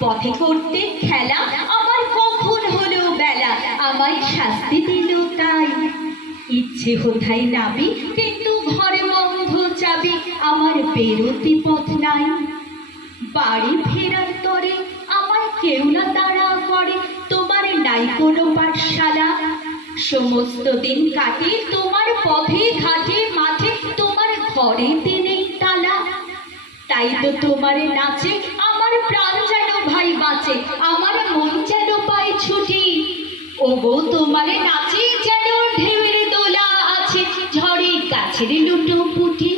পথে করতে খেলা আমার কখন হলো বেলা, আমায় শাস্তি দিল তাই। ইচ্ছে কোথায় নাবি কিন্তু ঘরে বন্ধ চাবি, আমার বেরোতে পথ নাই। বাড়ি ফেরার তরে আমায় কেউ না তাড়া করে, তোমার নাই কোনো পাঠশালা। সমস্ত দিন কাটে তোমার পথে ঘাটে মাঠে, তোমার ঘরেতে নেই তালা। তাই তো তোমার নাচে আমার প্রাণ যেন ভাই বাঁচে, আমার মন যেন পায় ছুটি। ওগো তোমার নাচে যেন ঢেউয়ের দোলা আছে, ঝড়ে গাছের লুটোপুটি।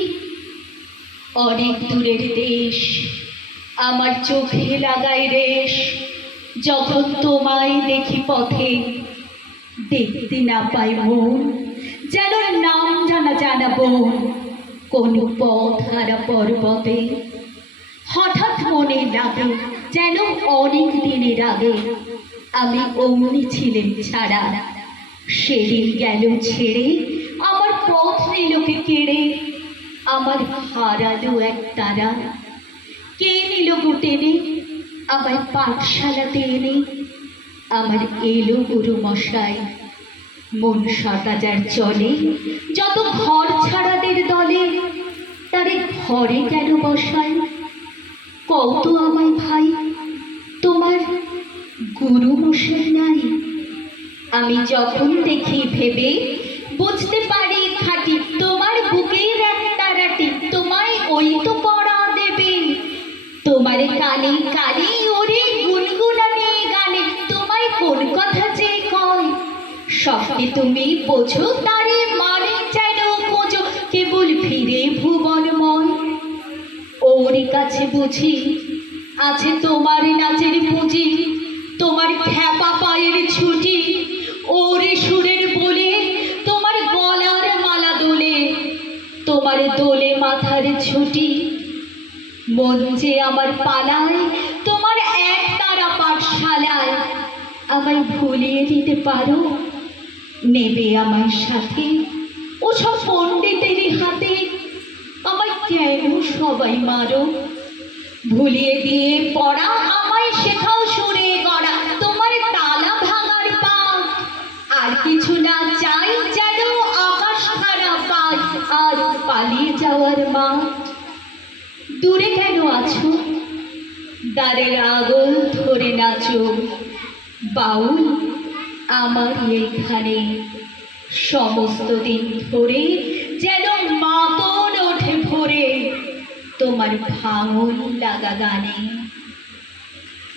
অনেক দূরের দেশ আমার চোখে লাগায় রেশ, যখন তোমায় দেখি পথে দেখতে না পাই মন, যেন নাম জানা জানা বন কোন পথ হারা পর্বতে। হঠাৎ মনে লাগে যেন অনেক দিনের আগে আমি অমনি ছিলেন ছাড়া, সেদিন গেল ছেড়ে আমার পথ নিলকে কেড়ে, আমার হারালো এক তারা। কে নিল গো টেনে আমায় পাঠশালাতে এনে, আমার এলো গুরু মশাই। মন সাতাজার চলে যত ঘর ছাড়াদের দলে, তারে ঘরে কেন বসাই? কত আমায় ভাই তোমার গুরু মশাই নাই? আমি যখন দেখি ভেবে বুঝতে পারি খাঁটি, তোমার বুকের এক তারাটি তোমায় ওই তো পড়া দেবে। তোমার কানে কানে ওরে গুনগুনানি গানে, তোমায় কোন কথা যে কয় স্বপ্নে তুমি বোঝো তারে মানে যেন খোঁজো, কেবল ফিরে ভুবনময়। ওর কাছে বুঝি আছে তোমার নাচের পুঁজি, তোমার খ্যাপা পায়ের ছুটি। ওরে সুরের বলে তোমার গলার মালা দোলে, তোমার দোলে মাথার ছুটি। মন যে আমার পালায় তোমার এক তারা পাঠশালায়, আমায় ভুলিয়ে দিতে পারো? নেবে আমার সাথে ওসব পণ্ডিতের হাতে, আমায় কেন সবাই মারো? ভুলিয়ে দিয়ে পড়া আমায় শেখাও সুরে গড়া, তোমার তালা ভাঙার পাঠ। আর কিছু না চাই যেন আকাশ খারা পাঠ আর পালিয়ে যাওয়ার মাঠ। দূরে কেন আছো দ্বারের আগল ধরে নাচো, বাউল আমার এইখানে সমস্ত দিন ধরে যেন মাতন ওঠে ভোরে তোমার ভাঙন লাগা গানে।